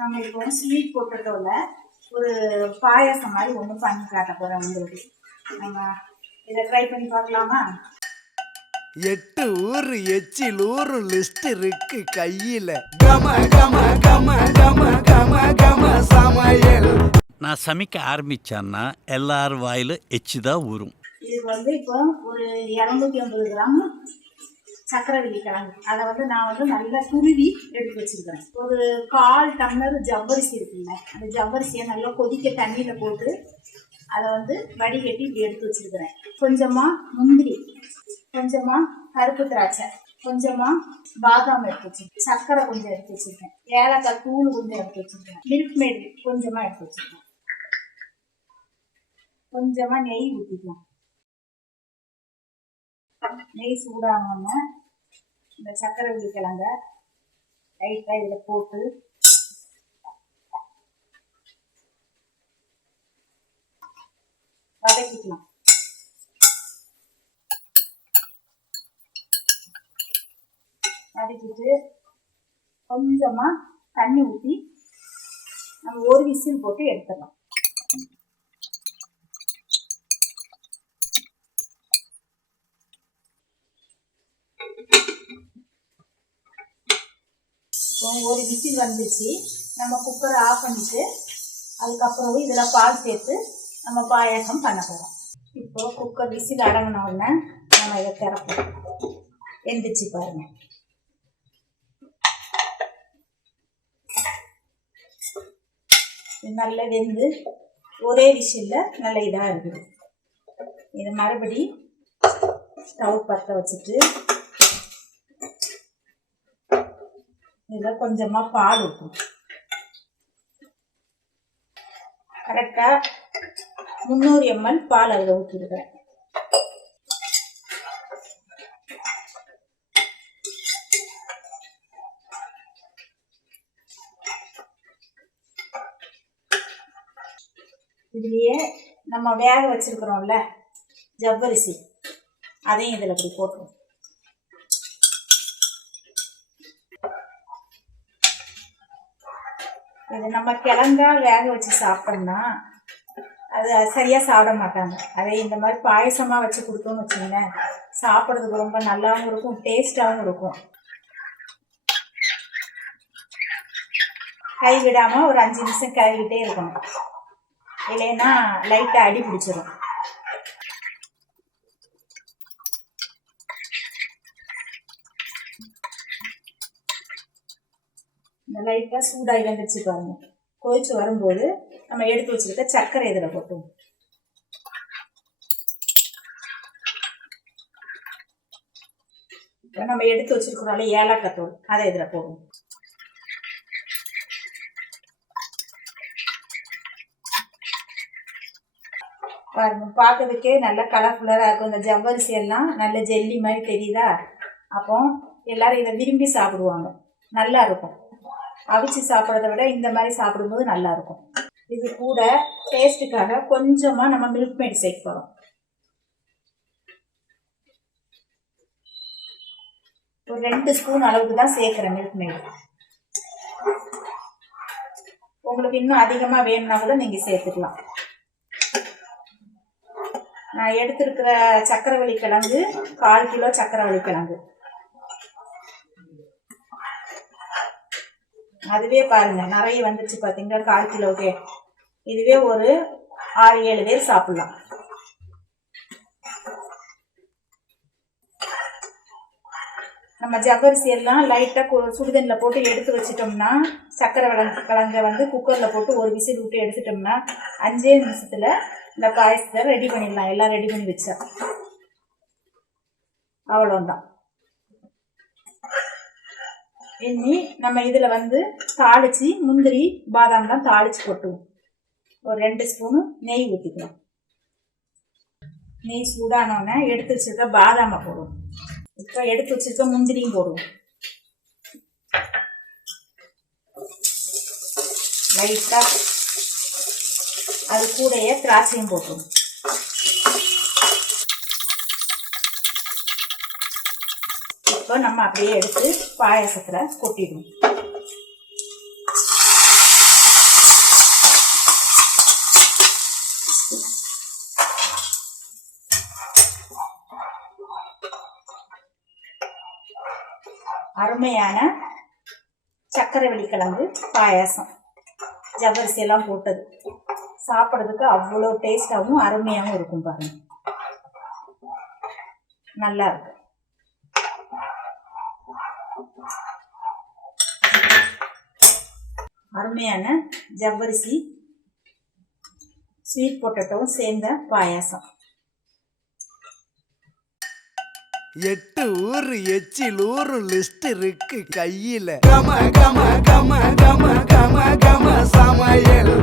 நம்ம இப்போ ஸ்வீட் போட்டுட்டோம்ல, ஒரு பாயாசம் மாதிரி ஒன்று பண்ணி காட்ட போகிறேன் உங்களுக்கு. நம்ம இதை ட்ரை பண்ணி பார்க்கலாமா? 8 ஊரு எச்சில் ஊரு லிஸ்ட் இருக்கு கையில. கம கம கம கம கம கம சமையல். நான் சமைக்க ஆரம்பிச்சேன்னா எல்லாரும் வாயில எச்சு தான் ஊறும். இது இப்போ ஒரு 250 கிராம் சக்கரவள்ளி கிழங்கு. அதை நான் நல்லா துருவி எடுத்து வச்சிருக்கிறேன். ஒரு 1/4 டம்ளர் ஜவ்வரிசி இருக்குல்ல, அந்த ஜவ்வரிசியை நல்லா கொதிக்க தண்ணியில் போட்டு அதை வடிகட்டி இப்படி எடுத்து வச்சிருக்கிறேன். கொஞ்சமாக முந்திரி, கொஞ்சமாக கருப்பு திராட்சை, கொஞ்சமாக பாதாம் எடுத்து வச்சிருக்கேன், சர்க்கரை கொஞ்சம் எடுத்து வச்சிருக்கேன், ஏலக்காய் தூள் கொஞ்சம் எடுத்து வச்சிருக்கேன், மில்க் மேட் கொஞ்சமாக எடுத்து வச்சிருக்கேன். கொஞ்சமாக நெய் ஊற்றிக்கலாம். நெய் சூடானோன்னா இந்த சக்கரவள்ளி கிழங்க லைட்டாக இதில் போட்டு வதக்கிக்கலாம். வதக்கிட்டு கொஞ்சமாக தண்ணி ஊற்றி நம்ம ஒரு விசில் போட்டு எடுத்துடலாம். ஒரு விசில் வந்துச்சு. நம்ம குக்கரை ஆஃப் பண்ணிட்டு அதுக்கப்புறம் இதில் பால் சேர்த்து நம்ம பாயாசம் பண்ண போகிறோம். இப்போ குக்கர் விசில் அடங்கின உடனே நம்ம இதை திறப்போம். எந்திரிச்சு பாருங்க. இது நல்லா வெந்து ஒரே விசிலில் நல்ல இதாக இருக்குது. இதை மறுபடி ஸ்டவ் பற்ற வச்சுட்டு இதில் கொஞ்சமாக பால் ஊற்றும். கரெக்டாக 300 ml பால் அதில் ஊற்றிருக்கிறேன். இதுலேயே நம்ம வேக வச்சிருக்கிறோம்ல ஜவ்வரிசி, அதையும் இதில் அப்படி போட்டுருவோம். இது நம்ம கிழங்கா வேக வச்சு சாப்பிட்டோம்னா அது சரியாக சாப்பிட மாட்டாங்க. அதே இந்த மாதிரி பாயசமாக வச்சு கொடுத்தோன்னு வச்சுங்களேன், சாப்பிட்றதுக்கு ரொம்ப நல்லாவும் இருக்கும், டேஸ்டாகவும் இருக்கும். கை விடாமல் ஒரு 5 நிமிஷம் கிளறிக்கிட்டே இருக்கணும், இல்லைன்னா லைட்டாக அடி பிடிச்சிடும். இந்த லைட்டாக சூடாகி வந்துச்சு பாருங்க. கொதிச்சு வரும்போது நம்ம எடுத்து வச்சுருக்க சர்க்கரை இதில் போட்டுவோம். இப்போ நம்ம எடுத்து வச்சுருக்கிறோம்ல ஏலக்காய் தூள், அதை இதில் போடுவோம். பாருங்க, பார்க்கறதுக்கே நல்ல கலர்ஃபுல்லாக இருக்கும். இந்த ஜவ்வரிசி எல்லாம் நல்ல ஜெல்லி மாதிரி தெரியுதா? அப்போ எல்லாரும் இதை விரும்பி சாப்பிடுவாங்க, நல்லா இருக்கும். அவிச்சு சாப்பிட்றத விட இந்த மாதிரி சாப்பிடும்போது நல்லா இருக்கும். இது கூட டேஸ்ட்டுக்காக கொஞ்சமாக நம்ம மில்க் மேட் சேர்க்க போகிறோம். ஒரு 2 ஸ்பூன் அளவுக்கு தான் சேர்க்குறேன் மில்க் மேட். உங்களுக்கு இன்னும் அதிகமாக வேணும்னா கூட நீங்கள் சேர்த்துக்கலாம். நான் எடுத்துருக்கிற சக்கரவள்ளி கிழங்கு 1/4 கிலோ சக்கரவள்ளி கிழங்கு. அதுவே பாருங்க நிறைய வந்துச்சு பார்த்தீங்களா, 1/4 கிலோக்கே. இதுவே ஒரு 6-7 பேர் சாப்பிடலாம். நம்ம ஜவ்வரிசி எல்லாம் லைட்டாக சுடுதண்ணில் போட்டு எடுத்து வச்சிட்டோம்னா, சக்கரை கிழங்கை குக்கரில் போட்டு ஒரு விசில் விட்டு எடுத்துட்டோம்னா 5 நிமிஷத்தில் இந்த பாயசத்தை ரெடி பண்ணிடலாம். எல்லாம் ரெடி பண்ணி வச்சா அவ்வளோதான். இனி நம்ம இதில் தாளித்து முந்திரி பாதாம்லாம் தாளித்து போட்டுவோம். ஒரு 2 ஸ்பூனு நெய் ஊற்றிக்கலாம். நெய் சூடானோன்னே எடுத்து வச்சுருக்க பாதாமை போடுவோம். இப்போ எடுத்து வச்சுருக்க முந்திரியும் போடுவோம். லைட்டாக அது கூடயே திராட்சையும் போட்டுருவோம். இப்போ நம்ம அப்படியே எடுத்து பாயாசத்தில் கொட்டிடுவோம். அருமையான சக்கரவள்ளி கிழங்கு பாயாசம். ஜவ்வரிசி எல்லாம் போட்டது சாப்பிட்றதுக்கு அவ்வளோ டேஸ்டாகவும் அருமையாகவும் இருக்கும் பாருங்க. நல்லா இருக்கு. அருமையான ஜவ்வரிசி ஸ்வீட் பொட்டேட்டோவும் சேர்ந்த பாயாசம். 8 ஊரு எச்சில் ஊரும் லிஸ்ட் இருக்கு கையில. கம கம கம கம கம கம சமையல்